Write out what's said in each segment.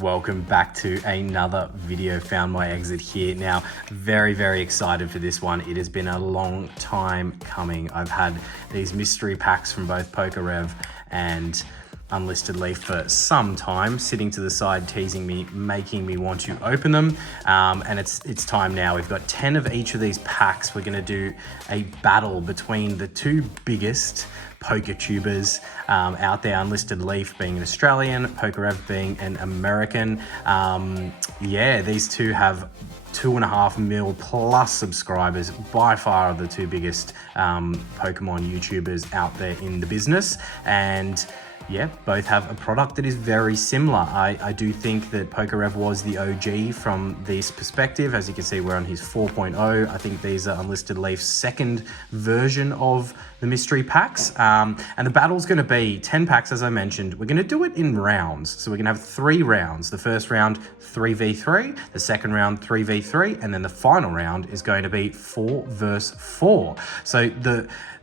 Welcome back to another video. Found my exit here. Now, very excited for this one. It has been a long time coming. I've had these mystery packs from both PokeRev and UnlistedLeaf for some time, sitting to the side, teasing me, making me want to open them. And it's time now. We've got 10 of each of these packs. We're going to do a battle between the two biggest poker tubers out there, UnlistedLeaf being an Australian, PokeRev being an American. Yeah, these two have 2.5 mil plus subscribers, by far the two biggest Pokemon YouTubers out there in the business. And yeah, both have a product that is very similar. I do think that PokeRev was the OG from this perspective. As you can see, we're on his 4.0. I think these are UnlistedLeaf's second version of the mystery packs. And the battle's going to be 10 packs, as I mentioned. We're going to do it in rounds. So we're going to have 3 rounds. The first round, 3v3. The second round, 3v3. And then the final round is going to be 4 versus 4. So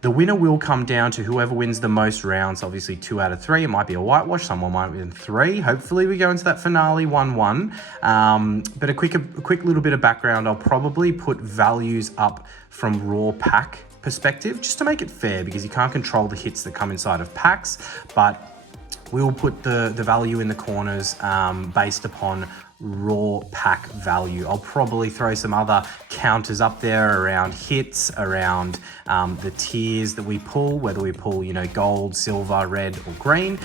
the winner will come down to whoever wins the most rounds. Obviously 2 out of 3. It might be a whitewash. Someone might win 3. Hopefully we go into that finale 1-1. But a quick little bit of background. I'll probably put values up from raw pack perspective, just to make it fair, because you can't control the hits that come inside of packs, but we'll put the value in the corners based upon raw pack value. I'll probably throw some other counters up there around hits, around the tiers that we pull, whether we pull, you know, gold, silver, red, or green.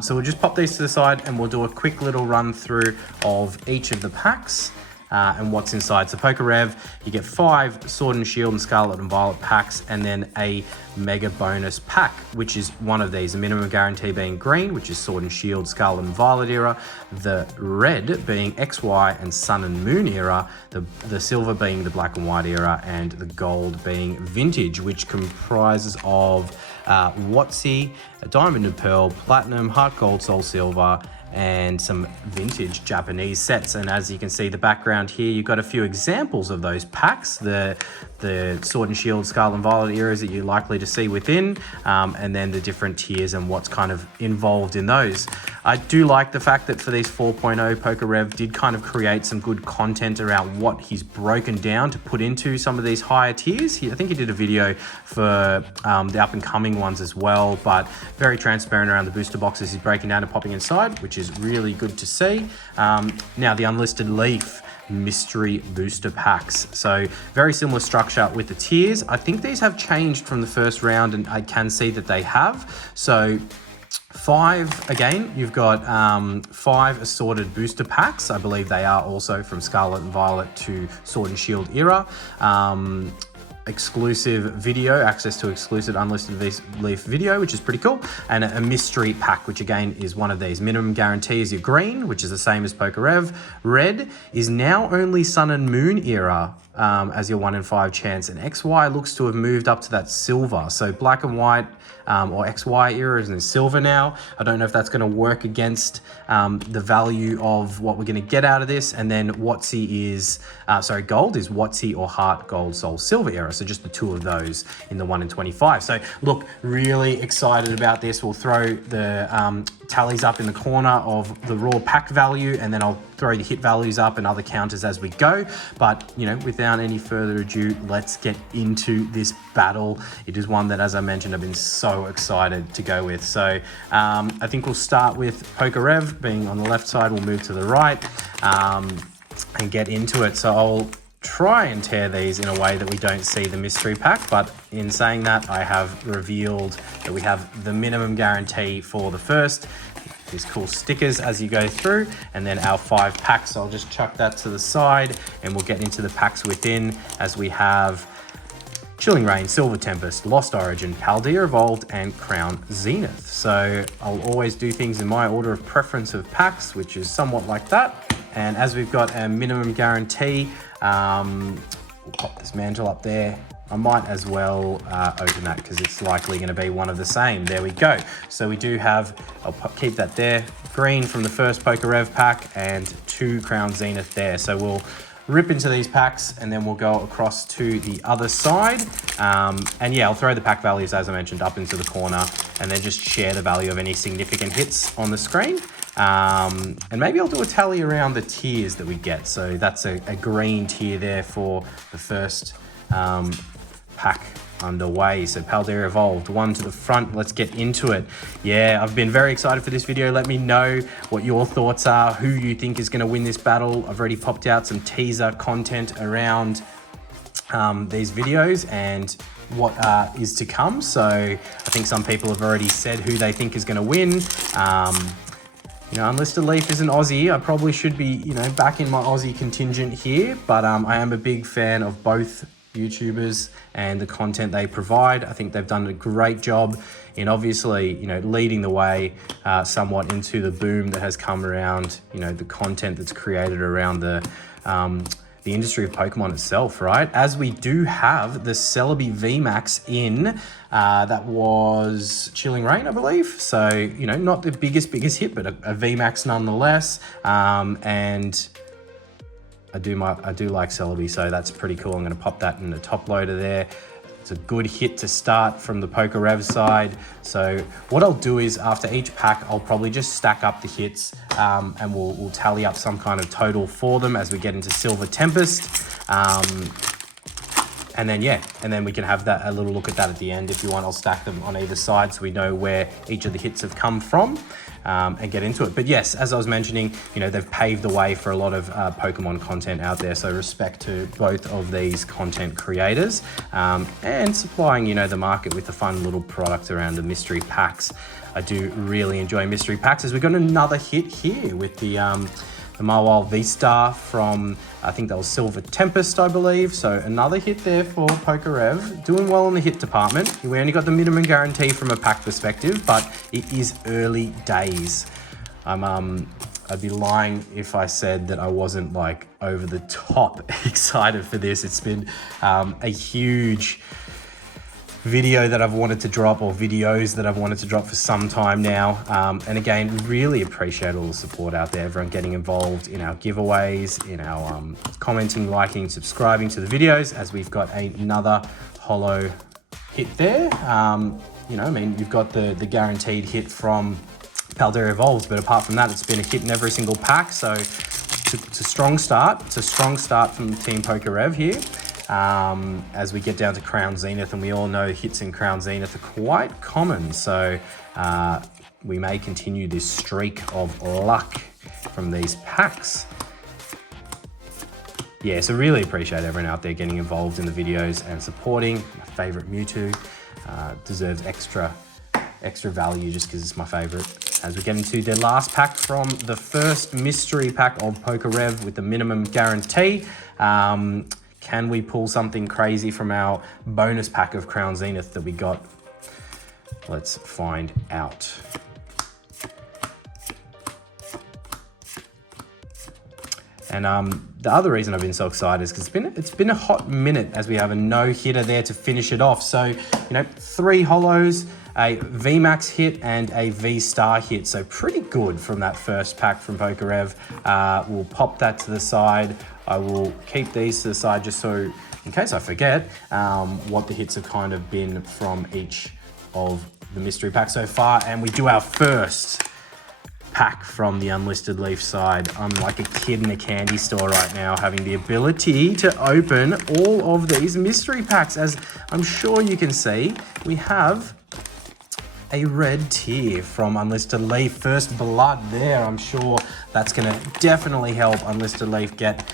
So we'll just pop these to the side and we'll do a quick little run through of each of the packs. And what's inside. So PokeRev, you get 5 Sword and Shield and Scarlet and Violet packs, and then a mega bonus pack, which is one of these. The minimum guarantee being green, which is Sword and Shield, Scarlet and Violet era. The red being XY and Sun and Moon era. The silver being the Black and White era, and the gold being Vintage, which comprises of WotC, Diamond and Pearl, Platinum, Heart Gold, Soul Silver, and some vintage Japanese sets. And as you can see the background here, you've got a few examples of those packs, the Sword and Shield, Scarlet and Violet eras that you're likely to see within, and then the different tiers and what's kind of involved in those. I do like the fact that for these 4.0, PokeRev did kind of create some good content around what he's broken down to put into some of these higher tiers. I think he did a video for the up and coming ones as well, but very transparent around the booster boxes he's breaking down and popping inside, which is really good to see. Now the UnlistedLeaf mystery booster packs. So very similar structure with the tiers. I think these have changed from the first round, and I can see that they have. So 5, again, you've got 5 assorted booster packs. I believe they are also from Scarlet and Violet to Sword and Shield era. Exclusive video, access to exclusive UnlistedLeaf video, which is pretty cool, and a mystery pack, which again is one of these. Minimum guarantee is your green, which is the same as PokeRev. Red is now only Sun and Moon era as your 1 in 5 chance, and XY looks to have moved up to that silver. So Black and White or XY era is in silver now. I don't know if that's going to work against the value of what we're going to get out of this. And then WotC is, gold is WotC or Heart Gold Soul Silver era. So just the 2 of those in the 1 in 25. So look, really excited about this. We'll throw the tallies up in the corner of the raw pack value, and then I'll throw the hit values up and other counters as we go. But, you know, without any further ado, let's get into this battle. It is one that, as I mentioned, I've been so excited to go with. So I think we'll start with PokeRev being on the left side. We'll move to the right and get into it. So I'll try and tear these in a way that we don't see the mystery pack, but in saying that, I have revealed that we have the minimum guarantee for the first, these cool stickers as you go through, and then our 5 packs. So I'll just chuck that to the side and we'll get into the packs within, as we have Chilling Reign, Silver Tempest, Lost Origin, Paldea Evolved, and Crown Zenith. So I'll always do things in my order of preference of packs, which is somewhat like that. And as we've got a minimum guarantee, we'll pop this mantle up there. I might as well open that because it's likely going to be one of the same. There we go. So we do have, I'll keep that there, green from the first PokeRev pack and 2 Crown Zenith there. So we'll rip into these packs, and then we'll go across to the other side. And yeah, I'll throw the pack values, as I mentioned, up into the corner, and then just share the value of any significant hits on the screen. And maybe I'll do a tally around the tiers that we get. So that's a green tier there for the first pack underway. So Paldea Evolved, one to the front. Let's get into it. Yeah, I've been very excited for this video. Let me know what your thoughts are, who you think is going to win this battle. I've already popped out some teaser content around these videos and what is to come. So I think some people have already said who they think is going to win. You know, UnlistedLeaf is an Aussie. I probably should be, you know, back in my Aussie contingent here, but I am a big fan of both YouTubers and the content they provide. I think they've done a great job in obviously, you know, leading the way somewhat into the boom that has come around, you know, the content that's created around the industry of Pokemon itself, right? As we do have the Celebi VMAX in, that was Chilling Reign, I believe. So, you know, not the biggest hit, but a VMAX nonetheless. And I do like Celebi, so that's pretty cool. I'm gonna pop that in the top loader there. It's a good hit to start from the PokeRev side. So what I'll do is after each pack, I'll probably just stack up the hits and we'll tally up some kind of total for them as we get into Silver Tempest. And then, yeah, and then we can have a little look at that at the end. If you want, I'll stack them on either side so we know where each of the hits have come from and get into it. But yes, as I was mentioning, you know, they've paved the way for a lot of Pokemon content out there. So respect to both of these content creators and supplying, you know, the market with the fun little product around the mystery packs. I do really enjoy mystery packs. As we got another hit here with the Mawile V-Star from, I think that was Silver Tempest, I believe. So another hit there for PokeRev. Doing well in the hit department. We only got the minimum guarantee from a pack perspective, but it is early days. I'd be lying if I said that I wasn't like over the top excited for this. It's been a huge video that I've wanted to drop, or videos that I've wanted to drop for some time now. And again, really appreciate all the support out there, everyone getting involved in our giveaways, in our commenting, liking, subscribing to the videos, as we've got another holo hit there. You know, I mean, you've got the guaranteed hit from Paldea Evolved, but apart from that, it's been a hit in every single pack. So it's a strong start. It's a strong start from Team PokeRev here. As we get down to Crown Zenith, and we all know hits in Crown Zenith are quite common, so we may continue this streak of luck from these packs. Yeah, so really appreciate everyone out there getting involved in the videos and supporting. My favorite Mewtwo deserves extra value just because it's my favorite. As we get into the last pack from the first mystery pack of PokeRev with the minimum guarantee. Can we pull something crazy from our bonus pack of Crown Zenith that we got? Let's find out. And the other reason I've been so excited is because it's been a hot minute as we have a no-hitter there to finish it off. So, you know, 3 holos, a VMAX hit and a V-Star hit. So pretty good from that first pack from PokeRev. We'll pop that to the side. I will keep these to the side just so, in case I forget, what the hits have kind of been from each of the mystery packs so far. And we do our first pack from the UnlistedLeaf side. I'm like a kid in a candy store right now, having the ability to open all of these mystery packs. As I'm sure you can see, we have a red tier from UnlistedLeaf. First blood there. I'm sure that's going to definitely help UnlistedLeaf get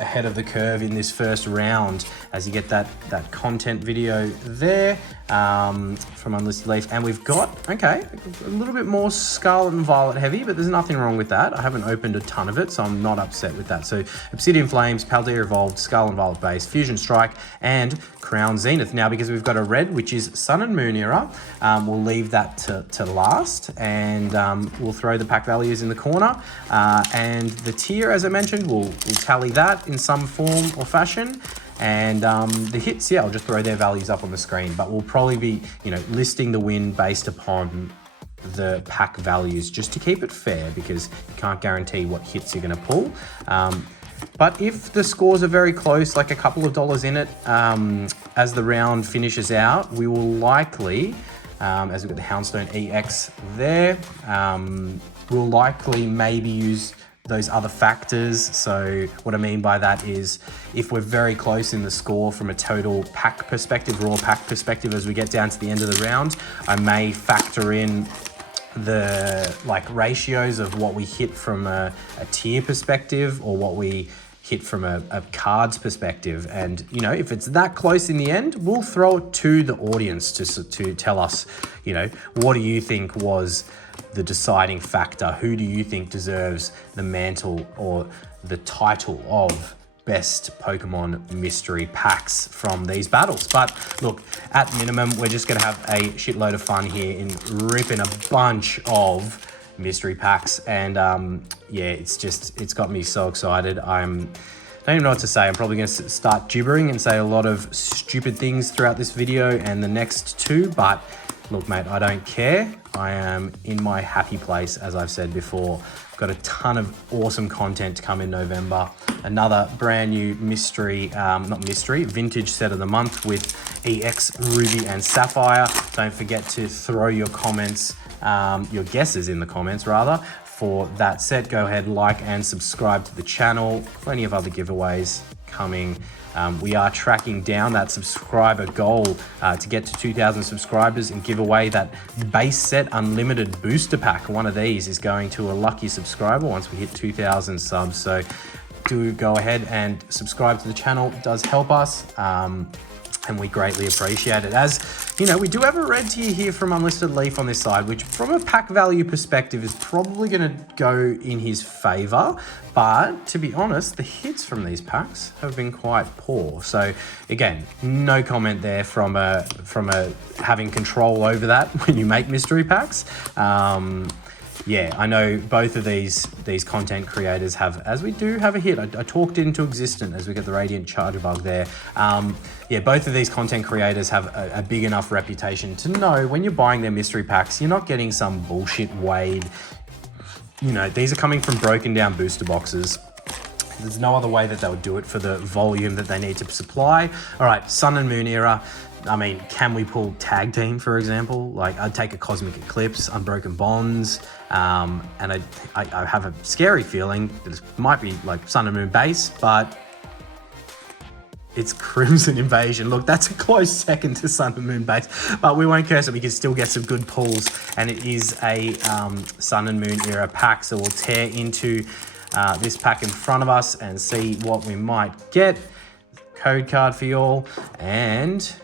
ahead of the curve in this first round, as you get that content video there from UnlistedLeaf. And we've got, okay, a little bit more Scarlet and Violet heavy, but there's nothing wrong with that. I haven't opened a ton of it, so I'm not upset with that. So Obsidian Flames, Paldea Evolved, Scarlet and Violet base, Fusion Strike, and Crown Zenith. Now, because we've got a red, which is Sun and Moon era, we'll leave that to last, and we'll throw the pack values in the corner. And the tier, as I mentioned, we'll tally that in some form or fashion. And the hits, yeah, I'll just throw their values up on the screen, but we'll probably be, you know, listing the win based upon the pack values just to keep it fair, because you can't guarantee what hits you're going to pull. But if the scores are very close, like a couple of dollars in it, as the round finishes out, we will likely, as we've got the Houndstone EX there, we'll likely maybe use those other factors. So what I mean by that is if we're very close in the score from a total pack perspective, raw pack perspective, as we get down to the end of the round, I may factor in the ratios of what we hit from a tier perspective or what we hit from a cards perspective. And you know, if it's that close in the end, we'll throw it to the audience to tell us, you know, what do you think was the deciding factor? Who do you think deserves the mantle or the title of best Pokemon mystery packs from these battles? But look, at minimum, we're just gonna have a shitload of fun here in ripping a bunch of mystery packs. And yeah, it's got me so excited. I don't even know what to say. I'm probably gonna start gibbering and say a lot of stupid things throughout this video and the next two, but look, mate, I don't care. I am in my happy place, as I've said before. I've got a ton of awesome content to come in November. Another brand new vintage set of the month with EX Ruby and Sapphire. Don't forget to throw your comments, your guesses in the comments rather, for that set. Go ahead, like and subscribe to the channel. Plenty of other giveaways coming. We are tracking down that subscriber goal to get to 2,000 subscribers and give away that base set unlimited booster pack. One of these is going to a lucky subscriber once we hit 2,000 subs. So do go ahead and subscribe to the channel. It does help us. And we greatly appreciate it. As you know, we do have a red tier here from UnlistedLeaf on this side, which from a pack value perspective is probably going to go in his favor. But to be honest, the hits from these packs have been quite poor. So again, no comment there from a having control over that when you make mystery packs. Yeah, I know both of these content creators have, as we do have a hit. I talked into existence as we get the Radiant Charger Bug there. Yeah, both of these content creators have a big enough reputation to know when you're buying their mystery packs, you're not getting some bullshit weighed. You know, these are coming from broken down booster boxes. There's no other way that they would do it for the volume that they need to supply. All right, Sun and Moon era. I mean, can we pull Tag Team, for example? Like, I'd take a Cosmic Eclipse, Unbroken Bonds, and I have a scary feeling that it might be like Sun and Moon base, but it's Crimson Invasion. Look, that's a close second to Sun and Moon base, but we won't curse it. We can still get some good pulls, and it is a Sun and Moon era pack, so we'll tear into this pack in front of us and see what we might get. Code card for y'all, and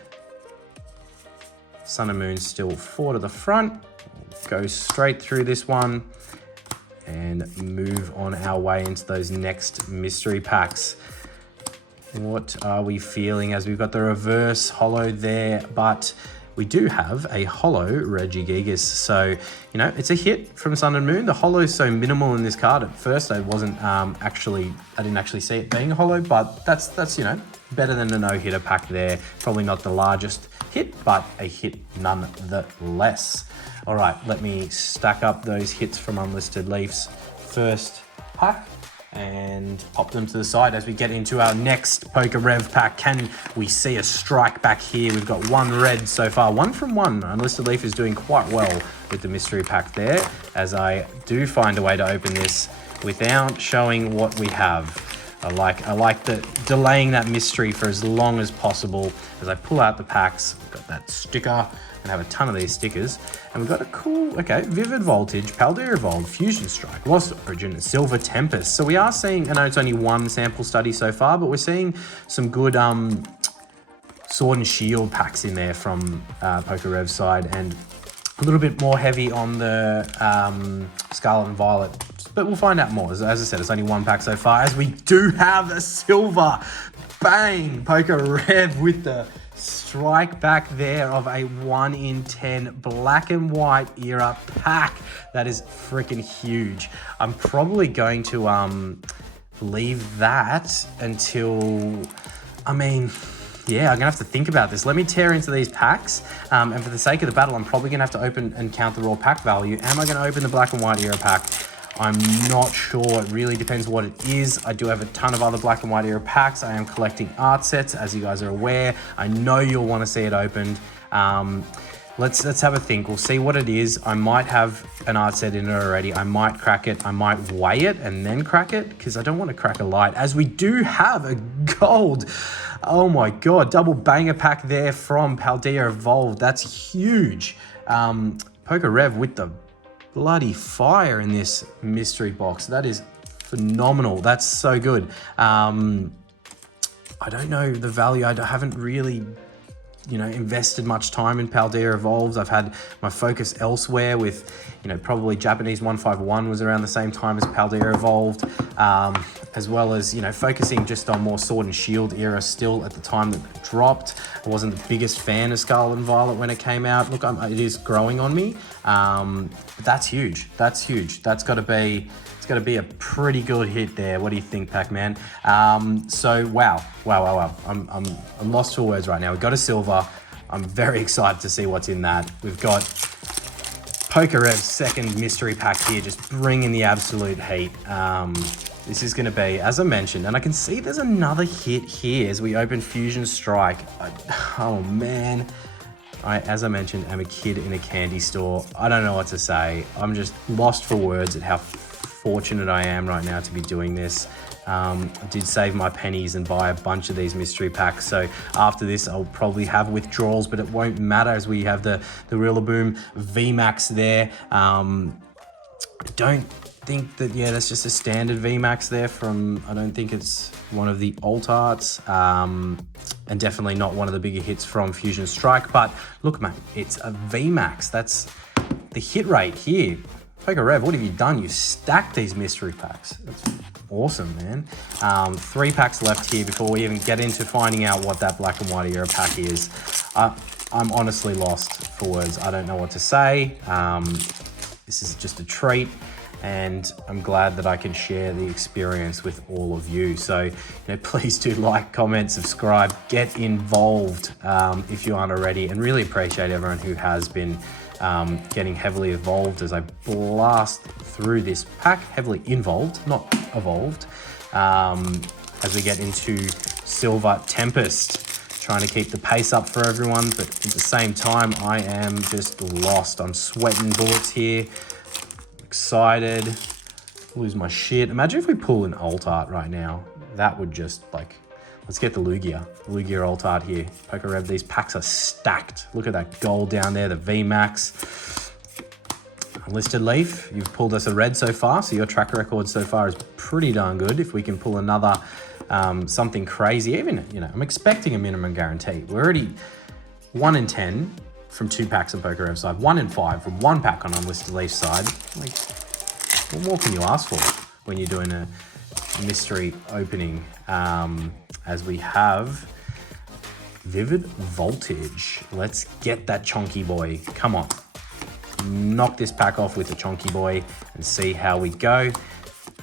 Sun and Moon still 4 to the front. Go straight through this one and move on our way into those next mystery packs. What are we feeling as we've got the reverse holo there, but we do have a holo Regigigas. So, you know, it's a hit from Sun and Moon. The holo is so minimal in this card. At first, I didn't actually see it being a holo, but that's you know, better than a no-hitter pack there. Probably not the largest hit, but a hit nonetheless. All right, let me stack up those hits from UnlistedLeaf's first pack and pop them to the side as we get into our next PokeRev pack. Can we see a strike back here? We've got one red so far, 1 from 1. UnlistedLeaf is doing quite well with the mystery pack there, as I do find a way to open this without showing what we have. I like the delaying that mystery for as long as possible. As I pull out the packs, we've got that sticker, and have a ton of these stickers. And we've got a cool, okay, Vivid Voltage, Paldea Evolved, Fusion Strike, Lost Origin, Silver Tempest. So we are seeing, I know it's only one sample study so far, but we're seeing some good Sword and Shield packs in there from PokeRev's side, and a little bit more heavy on the Scarlet and Violet. But we'll find out more. As I said, it's only one pack so far, as we do have a silver. Bang! PokeRev with the strike back there of a 1 in 10 black and white era pack. That is freaking huge. I'm probably going to leave that until, I mean, yeah, I'm gonna have to think about this. Let me tear into these packs, and for the sake of the battle, I'm probably gonna have to open and count the raw pack value. Am I gonna open the black and white era pack? I'm not sure. It really depends what it is. I do have a ton of other Black and White era packs. I am collecting art sets, as you guys are aware. I know you'll want to see it opened. Let's have a think. We'll see what it is. I might have an art set in it already. I might crack it. I might weigh it and then crack it because I don't want to crack a light, as we do have a gold. Oh my God, double banger pack there from Paldea Evolved. That's huge. PokeRev with the bloody fire in this mystery box. That is phenomenal. That's so good. I don't know the value. I haven't really invested much time in Paldea Evolves. I've had my focus elsewhere with, probably Japanese 151 was around the same time as Paldea Evolved, as well as, focusing just on more Sword and Shield era still at the time that it dropped. I wasn't the biggest fan of Scarlet and Violet when it came out. Look, it is growing on me, but that's huge. That's huge. That's got to be... Got to be a pretty good hit there. What do you think, Pac-Man? So wow. I'm lost for words right now. We've got a silver. I'm very excited to see what's in that. We've got PokeRev's second mystery pack here, just bringing the absolute heat. This is going to be, as I mentioned, and I can see there's another hit here as we open Fusion Strike. Oh man. As I mentioned, am a kid in a candy store. I don't know what to say. I'm just lost for words at how fortunate I am right now to be doing this. I did save my pennies and buy a bunch of these mystery packs. So after this, I'll probably have withdrawals, but it won't matter as we have the Rillaboom VMAX there. Don't think that, that's just a standard VMAX there from, I don't think it's one of the alt arts. And definitely not one of the bigger hits from Fusion Strike. But look, mate, it's a VMAX. That's the hit rate here. PokeRev, what have you done? You stacked these mystery packs. That's awesome, man. 3 packs left here before we even get into finding out what that Black and White era pack is. I'm honestly lost for words. I don't know what to say. This is just a treat, and I'm glad that I can share the experience with all of you. So, please do like, comment, subscribe, get involved if you aren't already, and really appreciate everyone who has been getting heavily evolved as I blast through this pack. Heavily involved, not evolved. As we get into Silver Tempest, trying to keep the pace up for everyone, but at the same time, I am just lost. I'm sweating bullets here. Excited. Lose my shit. Imagine if we pull an alt art right now. That would just let's get the Lugia alt art here. PokeRev, these packs are stacked. Look at that gold down there, the VMAX. UnlistedLeaf, you've pulled us a red so far, so your track record so far is pretty darn good. If we can pull another something crazy, even, I'm expecting a minimum guarantee. We're already 1 in 10 from 2 packs on PokeRev side, 1 in 5 from 1 pack on UnlistedLeaf side. What more can you ask for when you're doing a mystery opening? As we have Vivid Voltage. Let's get that chonky boy. Come on. Knock this pack off with the chonky boy and see how we go.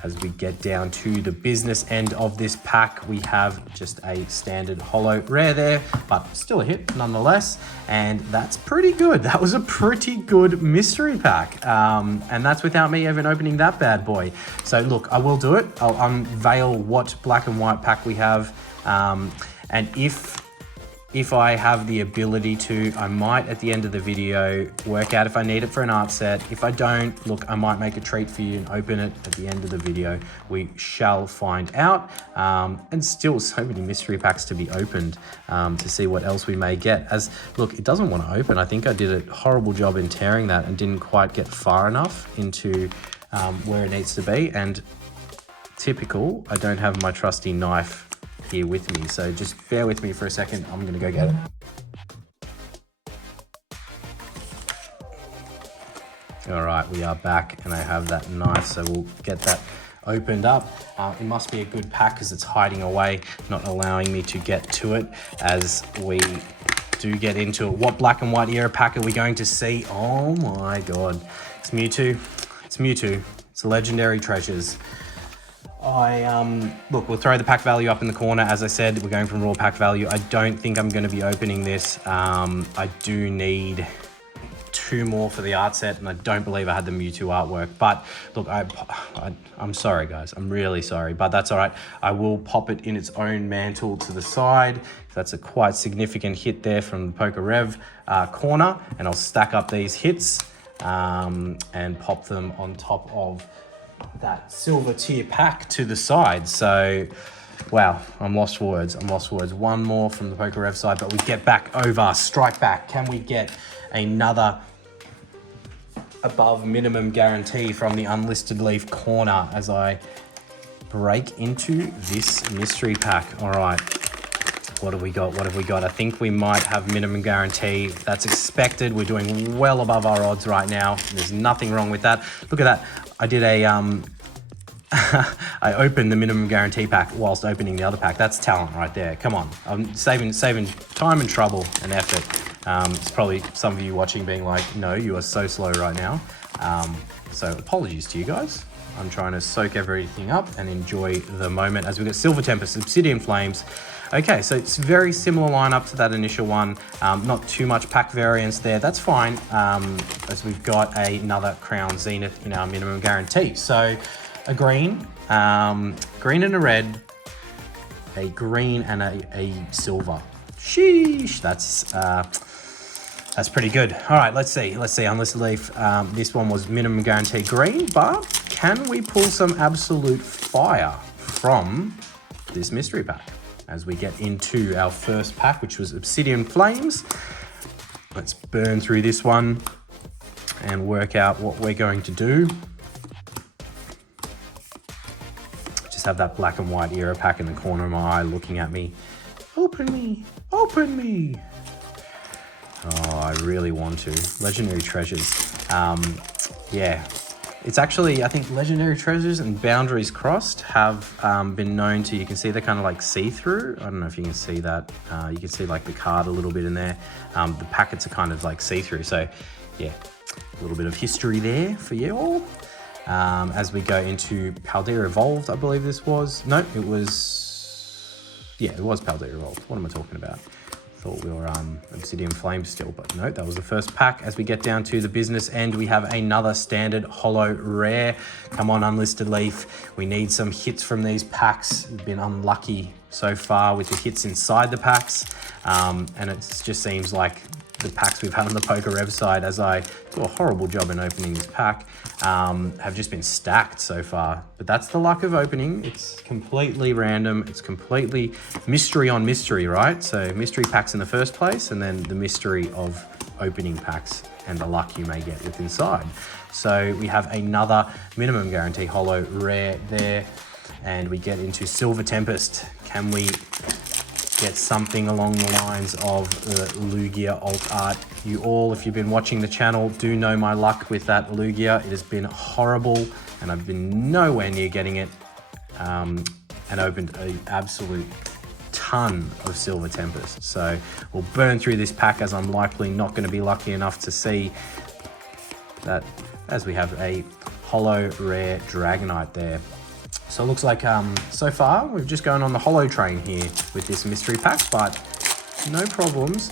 As we get down to the business end of this pack, we have just a standard holo rare there, but still a hit nonetheless. And that's pretty good. That was a pretty good mystery pack. And that's without me even opening that bad boy. So look, I will do it. I'll unveil what Black and White pack we have. And if I have the ability to, I might at the end of the video work out if I need it for an art set. If I don't, look, I might make a treat for you and open it at the end of the video. We shall find out. And still so many mystery packs to be opened to see what else we may get. As look, it doesn't want to open. I think I did a horrible job in tearing that and didn't quite get far enough into where it needs to be. And typical, I don't have my trusty knife here with me, so just bear with me for a second. I'm gonna go get it. All right, we are back and I have that knife, so we'll get that opened up. It must be a good pack because it's hiding away, not allowing me to get to it as we do get into it. What Black and White era pack are we going to see? Oh my God, it's Mewtwo. It's Mewtwo. It's Legendary Treasures. Look, we'll throw the pack value up in the corner. As I said, we're going from raw pack value. I don't think I'm going to be opening this. I do need 2 more for the art set, and I don't believe I had the Mewtwo artwork. But look, I'm sorry, guys. I'm really sorry, but that's all right. I will pop it in its own mantle to the side. That's a quite significant hit there from the PokeRev corner, and I'll stack up these hits and pop them on top of that silver tier pack to the side. So, wow, I'm lost for words. I'm lost for words. One more from the PokeRev side, but we get back over. Strike back. Can we get another above minimum guarantee from the UnlistedLeaf corner as I break into this mystery pack? All right. What have we got? What have we got? I think we might have minimum guarantee. That's expected. We're doing well above our odds right now. There's nothing wrong with that. Look at that. I did a I opened the minimum guarantee pack whilst opening the other pack. That's talent right there. Come on. I'm saving time and trouble and effort. It's probably some of you watching being like, no, you are so slow right now. So apologies to you guys. I'm trying to soak everything up and enjoy the moment as we get Silver Tempest, Obsidian Flames. Okay, so it's very similar lineup to that initial one. Not too much pack variance there. That's fine, as we've got another Crown Zenith in our minimum guarantee. So a green, green and a red, a green and a silver. Sheesh, that's pretty good. All right, let's see. UnlistedLeaf. This one was minimum guarantee green, but can we pull some absolute fire from this mystery pack? As we get into our first pack, which was Obsidian Flames. Let's burn through this one and work out what we're going to do. Just have that black and white era pack in the corner of my eye looking at me. Open me, open me. Oh, I really want to. Legendary Treasures. Yeah. It's actually, I think Legendary Treasures and Boundaries Crossed have been known to, you can see they're kind of like see-through. I don't know if you can see that. You can see like the card a little bit in there. The packets are kind of like see-through. So yeah, a little bit of history there for you all. As we go into Paldea Evolved, I believe this was. No, it was, yeah, it was Paldea Evolved. What am I talking about? Thought we were Obsidian Flame still, but no, that was the first pack. As we get down to the business end, we have another standard holo rare. Come on, UnlistedLeaf. We need some hits from these packs. We've been unlucky so far with the hits inside the packs, and it just seems like the packs we've had on the PokeRev side, as I do a horrible job in opening this pack, have just been stacked so far. But that's the luck of opening. It's completely random. It's completely mystery on mystery, right? So mystery packs in the first place, and then the mystery of opening packs and the luck you may get with inside. So we have another minimum guarantee holo rare there, and we get into Silver Tempest. Can we get something along the lines of the Lugia alt art? You all, if you've been watching the channel, do know my luck with that Lugia. It has been horrible, and I've been nowhere near getting it, and opened an absolute ton of Silver Tempest. So we'll burn through this pack, as I'm likely not going to be lucky enough to see that, as we have a holo rare Dragonite there. So it looks like so far we've just gone on the holo train here with this mystery pack, but no problems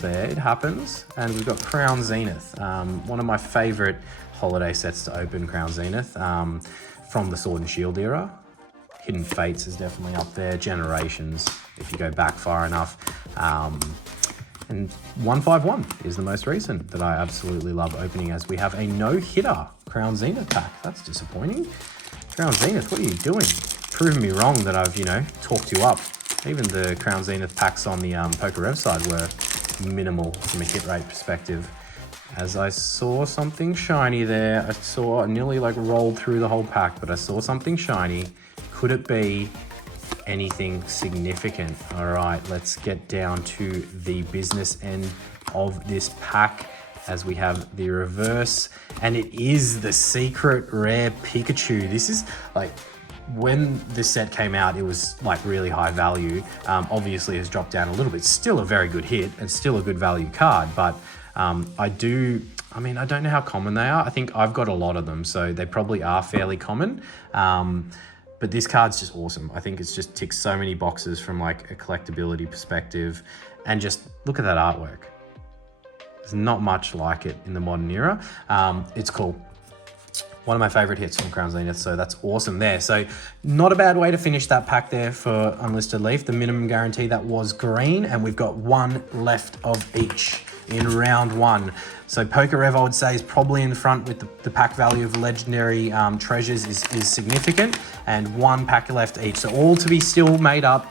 there. It happens. And we've got Crown Zenith, one of my favorite holiday sets to open. Crown Zenith from the Sword and Shield era. Hidden Fates is definitely up there. Generations, if you go back far enough. And 151 is the most recent that I absolutely love opening, as we have a no-hitter Crown Zenith pack. That's disappointing. Crown Zenith, what are you doing? Proving me wrong that I've, talked you up. Even the Crown Zenith packs on the PokeRev side were minimal from a hit rate perspective. As I saw something shiny there, I nearly rolled through the whole pack, but I saw something shiny. Could it be anything significant? All right, let's get down to the business end of this pack, as we have the reverse, and it is the secret rare Pikachu. This is when this set came out, it was really high value. Obviously has dropped down a little bit. Still a very good hit and still a good value card, but I don't know how common they are. I think I've got a lot of them, so they probably are fairly common. But this card's just awesome. I think it's just ticks so many boxes from a collectability perspective, and just look at that artwork. There's not much like it in the modern era. It's cool. One of my favorite hits from Crown Zenith, so that's awesome there. So not a bad way to finish that pack there for Unlisted Leaf. The minimum guarantee, that was green, and we've got one left of each in round one. So PokeRev, I would say, is probably in the front with the pack value of legendary treasures is significant, and one pack left each. So all to be still made up.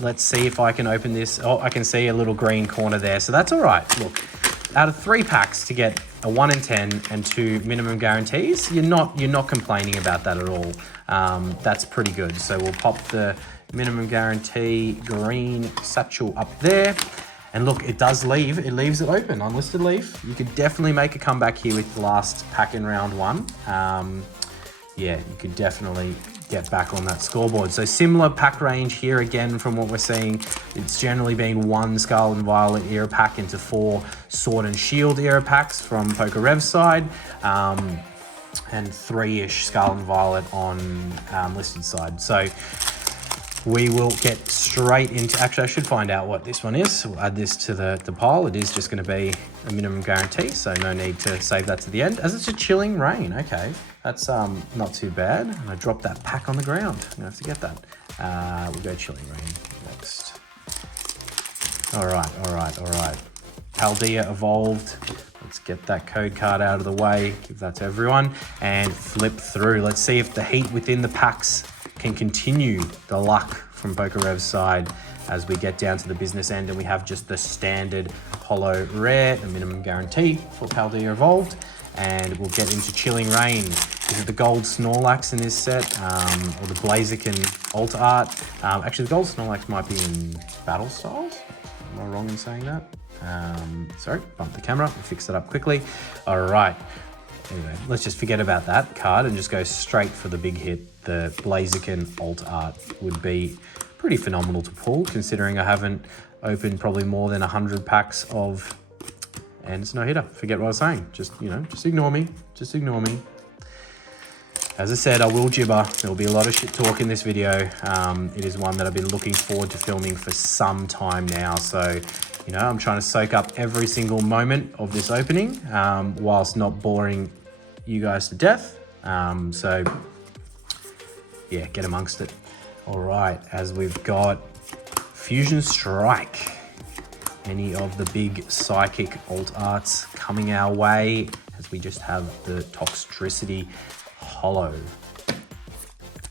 Let's see if I can open this. Oh, I can see a little green corner there, so that's all right. Look, out of 3 packs to get a 1 in 10 and 2 minimum guarantees, you're not complaining about that at all. That's pretty good. So we'll pop the minimum guarantee green satchel up there. And look, it leaves it open. Unlisted Leaf, you could definitely make a comeback here with the last pack in round 1. Yeah, you could definitely get back on that scoreboard. So similar pack range here again from what we're seeing. It's generally been 1 Scarlet and Violet era pack into 4 Sword and Shield era packs from PokeRev's side, and 3-ish Scarlet and Violet on Listed side. So we will get straight into, actually I should find out what this one is. We'll add this to the pile. It is just going to be a minimum guarantee, so no need to save that to the end, as it's a Chilling Rain. Okay, that's not too bad. And I dropped that pack on the ground. I'm gonna have to get that. We'll go Chilling Rain next. All right. Paldea evolved. Let's get that code card out of the way, give that to everyone, and flip through. Let's see if the heat within the packs can continue the luck from PokeRev's side as we get down to the business end, and we have just the standard holo rare, the minimum guarantee for Paldea evolved, and we'll get into Chilling Rain. Is it the gold Snorlax in this set, or the Blaziken Alt Art? Actually, the gold Snorlax might be in Battle Styles. Am I wrong in saying that? Sorry, bump the camera, we'll fix it up quickly. All right. Anyway, let's just forget about that card and just go straight for the big hit. The Blaziken Alt Art would be pretty phenomenal to pull, considering I haven't opened probably more than 100 packs of, and it's no hitter. Forget what I was saying. Just ignore me. Just ignore me. As I said, I will gibber. There will be a lot of shit talk in this video. It is one that I've been looking forward to filming for some time now. So, I'm trying to soak up every single moment of this opening, whilst not boring you guys to death. So, yeah, get amongst it. All right, as we've got Fusion Strike. Any of the big psychic alt arts coming our way, as we just have the Toxtricity Holo.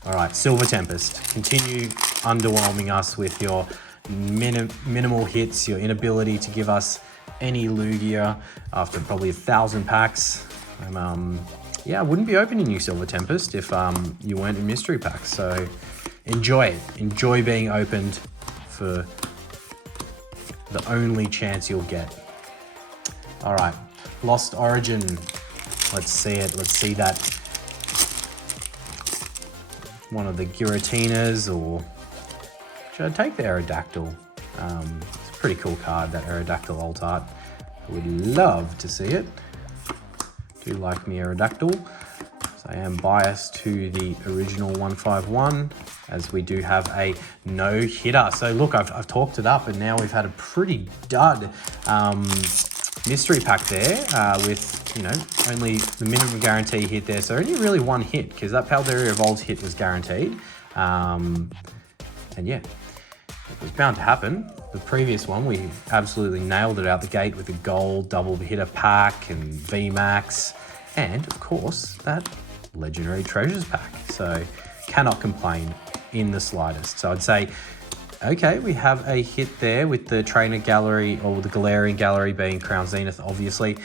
All right, Silver Tempest. Continue underwhelming us with your minimal hits, your inability to give us any Lugia after probably 1,000 packs. Yeah, I wouldn't be opening you Silver Tempest if you weren't in mystery packs. So enjoy it. Enjoy being opened for the only chance you'll get. All right, Lost Origin. Let's see it. Let's see that. One of the Giratinas, or should I take the Aerodactyl? It's a pretty cool card, that Aerodactyl alt art. I would love to see it. Do like me Aerodactyl. So I am biased to the original 151, as we do have a no hitter. So look, I've talked it up, and now we've had a pretty dud mystery pack there, with only the minimum guarantee hit there. So only really one hit, because that Paldea Evolved hit was guaranteed. And yeah, it was bound to happen. The previous one, we absolutely nailed it out the gate with the gold double hitter pack and VMAX, and of course that legendary treasures pack. So cannot complain in the slightest. So I'd say, okay, we have a hit there with the trainer gallery, or the Galarian gallery being Crown Zenith, obviously.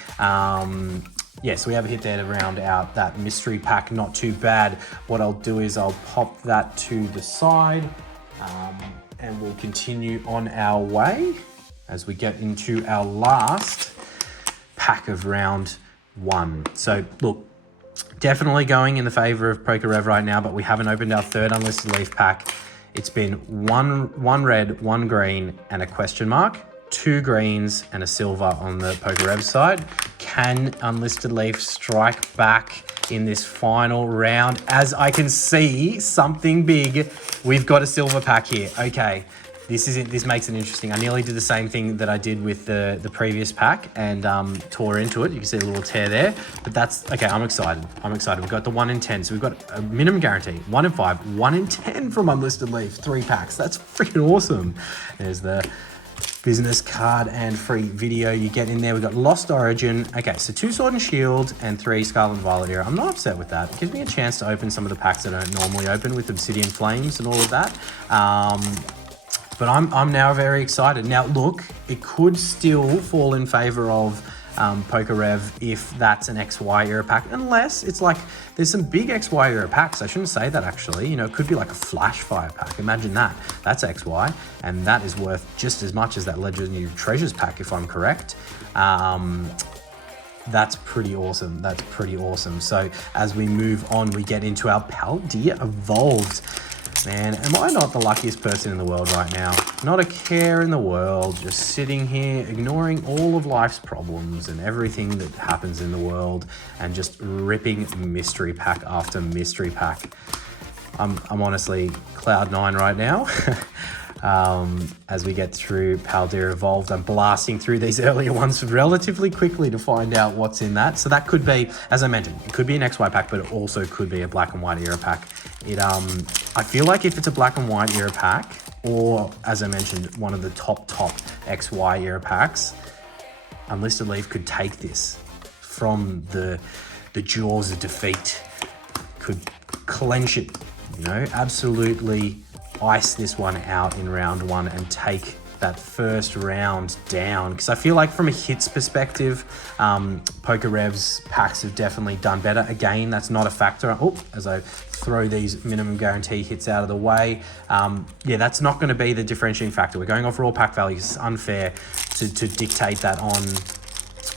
Yes, we have a hit there to round out that mystery pack. Not too bad. What I'll do is I'll pop that to the side, and we'll continue on our way as we get into our last pack of round one. So look, definitely going in the favor of PokeRev right now, but we haven't opened our third Unlisted Leaf pack. It's been one red, one green, and a question mark, 2 greens and a silver on the PokeRev side. Can Unlisted Leaf strike back in this final round? As I can see something big, we've got a silver pack here. Okay, this makes it interesting. I nearly did the same thing that I did with the previous pack and tore into it. You can see a little tear there, but that's okay. I'm excited. We've got the 1 in 10, so we've got a minimum guarantee, 1 in 5, 1 in 10 from UnlistedLeaf, 3 packs. That's freaking awesome. There's the business card and free video you get in there. We've got Lost Origin. Okay, so 2 Sword and Shield and 3 Scarlet and Violet Era. I'm not upset with that. It gives me a chance to open some of the packs that I don't normally open with Obsidian Flames and all of that. But I'm now very excited. Now, look, it could still fall in favor of PokeRev if that's an XY era pack, unless it's like there's some big XY era packs. I shouldn't say that actually. You know, it could be like a Flash Fire pack. Imagine that. That's XY, and that is worth just as much as that Legendary Treasures pack, if I'm correct. That's pretty awesome. That's pretty awesome. So as we move on, we get into our Paldea Evolved. Man, am I not the luckiest person in the world right now? Not a care in the world, just sitting here, ignoring all of life's problems and everything that happens in the world and just ripping mystery pack after mystery pack. I'm honestly cloud 9 right now. As we get through Paldea Evolved, I'm blasting through these earlier ones relatively quickly to find out what's in that. So that could be, as I mentioned, it could be an XY pack, but it also could be a black and white era pack. I feel like if it's a black and white era pack, or as I mentioned, one of the top XY era packs, UnlistedLeaf could take this from the jaws of defeat, could clench it, you know, absolutely ice this one out in round 1 and take that first round down. Because I feel like from a hits perspective, PokeRev's packs have definitely done better. Again, that's not a factor. Oh, as I throw these minimum guarantee hits out of the way. Yeah, that's not going to be the differentiating factor. We're going off raw pack values. It's unfair to dictate that on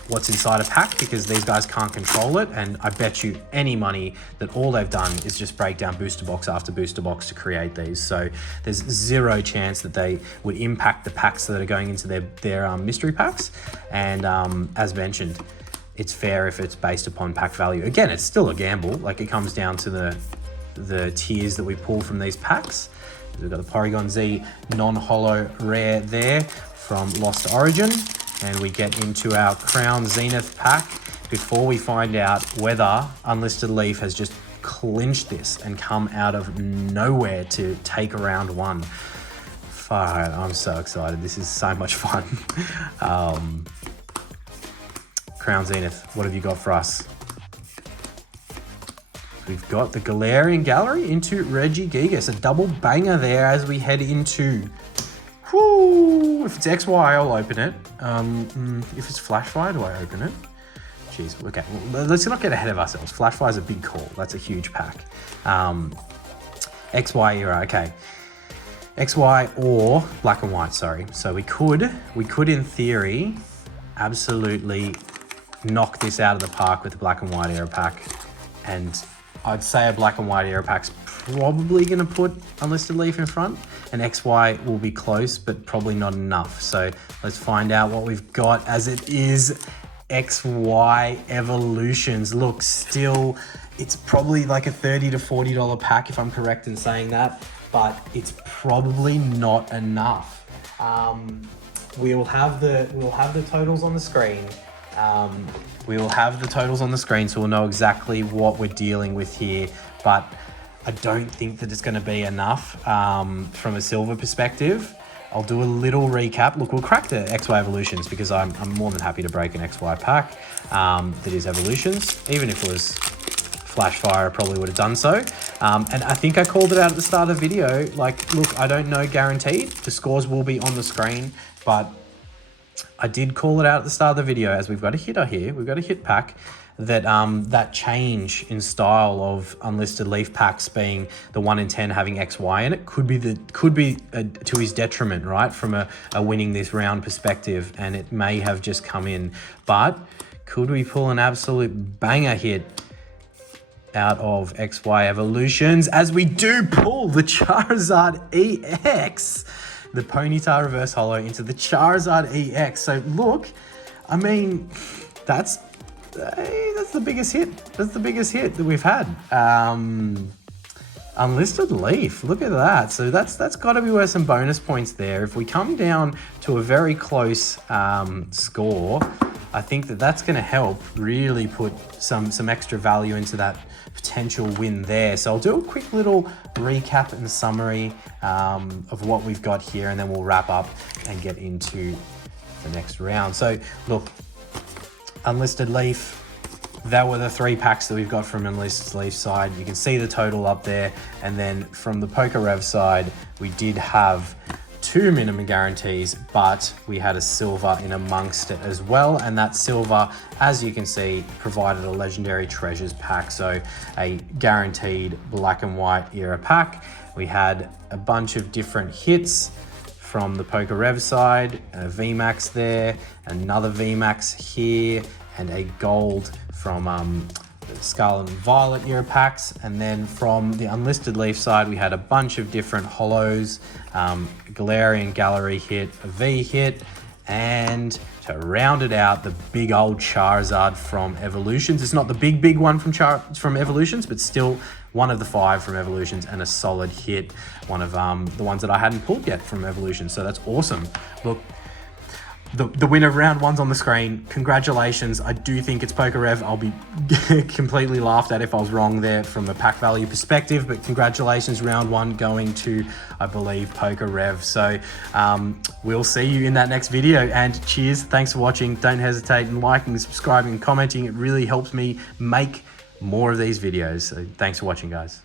what's inside a pack because these guys can't control it, and I bet you any money that all they've done is just break down booster box after booster box to create these. So there's zero chance that they would impact the packs that are going into their mystery packs. And as mentioned, it's fair if it's based upon pack value. Again, it's still a gamble. Like, it comes down to the tiers that we pull from these packs. We've got the Porygon Z non-holo rare there from Lost Origin. And we get into our Crown Zenith pack before we find out whether UnlistedLeaf has just clinched this and come out of nowhere to take round 1. Far out, I'm so excited. This is so much fun. Crown Zenith, what have you got for us? We've got the Galarian Gallery into Regigigas, a double banger there as we head into... Whoo! If it's XY, I'll open it. If it's Flash Fire, do I open it? Jeez, okay, well, let's not get ahead of ourselves. Flash Fire is a big call. That's a huge pack. XY era, okay. XY or black and white, sorry. So we could in theory absolutely knock this out of the park with a black and white era pack. And I'd say a black and white era pack's probably going to put UnlistedLeaf in front, and XY will be close, but probably not enough. So let's find out what we've got as it is XY Evolutions. Look, still, it's probably like a $30 to $40 pack if I'm correct in saying that, but it's probably not enough. We'll have the totals on the screen. We will have the totals on the screen, so we'll know exactly what we're dealing with here, but I don't think that it's going to be enough from a silver perspective. I'll do a little recap. Look, we'll crack the XY Evolutions because I'm more than happy to break an XY pack that is Evolutions. Even if it was Flash Fire, I probably would have done so. And I think I called it out at the start of the video. Like, look, I don't know guaranteed. The scores will be on the screen, but I did call it out at the start of the video as we've got a hitter here. We've got a hit pack that that change in style of UnlistedLeaf packs being the 1 in 10 having XY in it could be to his detriment, right? From a winning this round perspective, and it may have just come in. But could we pull an absolute banger hit out of XY Evolutions as we do pull the Charizard EX? The Ponyta Reverse Holo into the Charizard EX. So look, I mean, that's the biggest hit. That's the biggest hit that we've had. UnlistedLeaf, look at that. So that's got to be worth some bonus points there. If we come down to a very close score, I think that's going to help really put some extra value into that potential win there. So I'll do a quick little recap and summary of what we've got here, and then we'll wrap up and get into the next round. So look, UnlistedLeaf, that were the 3 packs that we've got from UnlistedLeaf side. You can see the total up there. And then from the PokeRev side, we did have 2 minimum guarantees, but we had a silver in amongst it as well. And that silver, as you can see, provided a legendary treasures pack. So a guaranteed black and white era pack. We had a bunch of different hits from the PokeRev side, a VMAX there, another VMAX here, and a gold from the Scarlet and Violet era packs. And then from the UnlistedLeaf side, we had a bunch of different holos, Galarian Gallery hit, a V hit, and to round it out, the big old Charizard from Evolutions. It's not the big one from Evolutions, but still one of the 5 from Evolutions, and a solid hit, one of the ones that I hadn't pulled yet from Evolutions. So that's awesome. Look, the winner of round 1's on the screen. Congratulations. I do think it's PokeRev. I'll be completely laughed at if I was wrong there from a pack value perspective, but congratulations, round 1 going to, I believe, PokeRev. So we'll see you in that next video, and cheers. Thanks for watching. Don't hesitate in liking, subscribing, and commenting. It really helps me make more of these videos. So thanks for watching, guys.